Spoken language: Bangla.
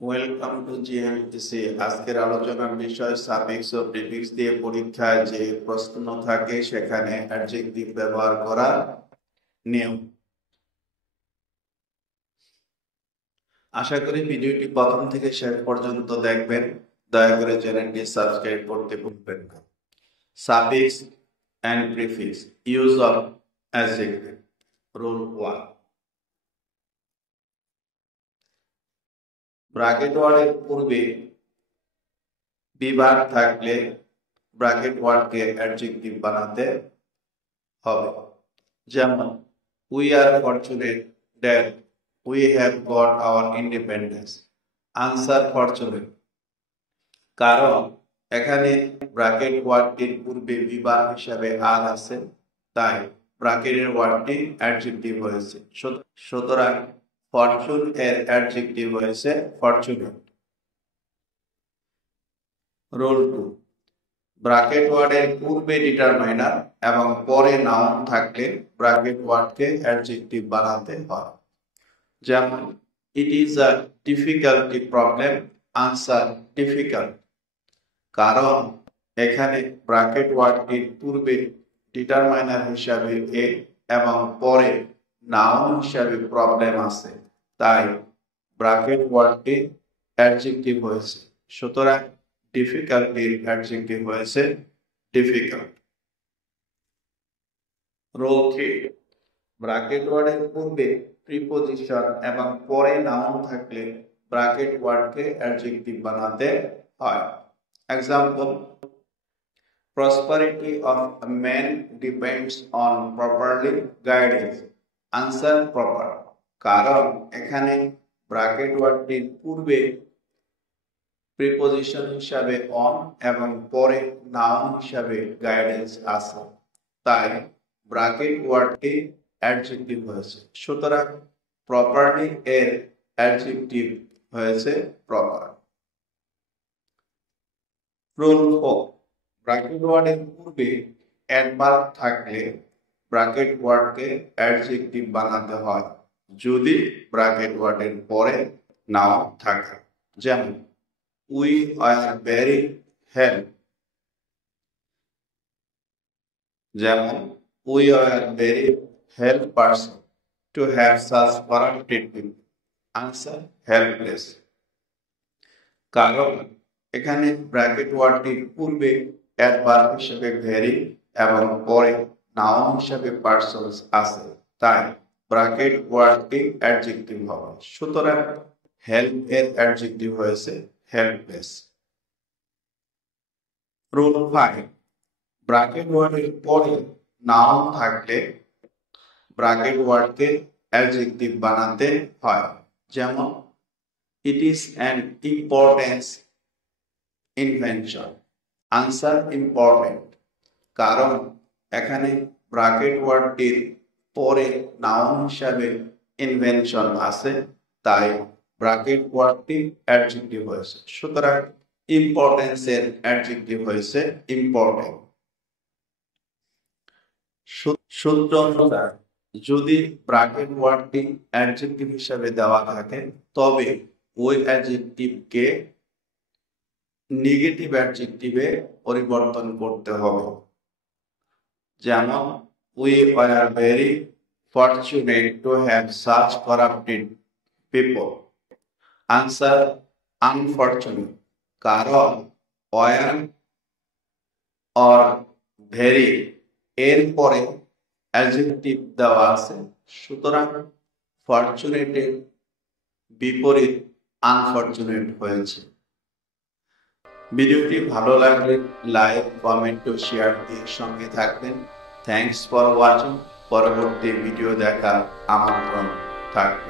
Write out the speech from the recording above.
Welcome to জিএমটিসি। আজকের আলোচনার বিষয় সাফিক্স ও প্রিফিক্স দিয়ে পরীক্ষায় যে প্রশ্ন থাকে সেখানে অ্যাডজেক্টিভ ব্যবহার করার নিয়ম। আশা করি ভিডিওটি প্রথম থেকে শেষ পর্যন্ত দেখবেন। দয়া করে চ্যানেলটি সাবস্ক্রাইব করতে ভুলবেন না। Suffix and prefix use of adjective. Rule 1। Bracket ওয়ার্ডের পূর্বে বিভাগ থাকলে ব্র্যাকেট ওয়ার্ডকে অ্যাডজেক্টিভ বানাতে হবে। যেমন we are fortunate that we have got hour independence. Answer fortunate, কারণ এখানে ব্র্যাকেট ওয়ার্ডটির পূর্বে বিভাগ হিসাবে আর আছে, তাই ব্র্যাকেটের ওয়ার্ডটি অ্যাডজেক্টিভ হয়েছে। সুতরাং ফরচুন এর অ্যাডজেক্টিভ হয়েছে ফরচুনেট। রুল 2। ব্র্যাকেট ওয়ার্ডের পূর্বে ডিটারমাইনার এবং পরে নাউন থাকলে ব্র্যাকেট ওয়ার্ডকে অ্যাডজেক্টিভ বানাতে হয়। যেমন it is a difficulty problem. Answer difficult, কারণ এখানে ব্র্যাকেট ওয়ার্ডটির পূর্বে ডিটারমাইনার হিসাবে এ এবং পরে নাউন হিসাবে প্রবলেম আছে, তাই ব্র্যাকেট ওয়ার্ডটি অ্যাডজেক্টিভ হয়েছে। সুতরাং ডিফিকাল্টির অ্যাডজেক্টিভ হয়েছে ডিফিকাল্ট। রুল 3। ব্র্যাকেট ওয়ার্ডের পূর্বে প্রিপোজিশন এবং পরে নাউন থাকলে ব্র্যাকেট ওয়ার্ডকে অ্যাডজেক্টিভ বানাতে হয়। Example, prosperity of a man depends on properly guidance. Answer proper, কারণ এখানে ব্র্যাকেট ওয়ার্ডটির পূর্বে প্রিপোজিশন হিসাবে অন এবং পরে নাউন হিসাবে গাইডেন্স আছে, তাই ব্র্যাকেট ওয়ার্ডটি অ্যাডজেক্টিভ হয়েছে। সুতরাং প্রপারলি এর অ্যাডজেক্টিভ হয়েছে প্রপার। রুল 4। ব্র্যাকেট ওয়ার্ডের পূর্বে অ্যাডভার্ব থাকলে ব্র্যাকেট ওয়ার্ডকে অ্যাডজেক্টিভ বানাতে হয় যদি ব্র্যাকেট ওয়ার্ডের পরে নাউন থাকে। যেমন উই আর ভেরি হেল্প। যেমন we are very help person to have such corrupted people. Answer helpless, কারণ এখানে ব্র্যাকেট ওয়ার্ডটির পূর্বে অ্যাডভার্ব হিসেবে ভেরি এবং পরে নাউন হিসেবে পারসনস আছে, তাই ব্র্যাকেট ওয়ার্ডটি অ্যাডজেক্টিভ হবে। সুতরাং হেল্প এর অ্যাডজেক্টিভ হয়েছে হেল্পলেস। রুল 5। ব্র্যাকেট ওয়ার্ডের পরে নাউন থাকলে ব্র্যাকেট ওয়ার্ডকে অ্যাডজেক্টিভ বানাতে হয়। যেমন it is an importance invention. Answer important, কারণ এখানে ব্র্যাকেট ওয়ার্ডটির পরে নাউন হিসাবে ইনভেনশন আছে, তাই ব্র্যাকেট ওয়ার্ডটি অ্যাডজেক্টিভ হয়েছে। সুতরাং ইম্পর্টেন্স এর অ্যাডজেক্টিভ হয়েছে ইম্পর্টেন্ট। সূত্র অনুসারে যদি ব্র্যাকেট ওয়ার্ডটি অ্যাডজেক্টিভ হিসাবে দেওয়া থাকে তবে ওই অ্যাডজেক্টিভকে নেগেটিভ অ্যাডজেক্টিভে পরিবর্তন করতে হবে। যেমন we are very fortunate to have such corrupted people. Answer unfortunate, কারণ ওয়ার অর ভেরি এর পরে অ্যাডজেক্টিভ দেওয়া আছে, সুতরাং ফরচুনেটের বিপরীত আনফরচুনেট হয়েছে। ভিডিওটি ভালো লাগলে লাইক, কমেন্ট ও শেয়ার দিয়ে সঙ্গে থাকবেন। Thanks for watching. পরবর্তী ভিডিও দেখার আমন্ত্রণ থাকবে।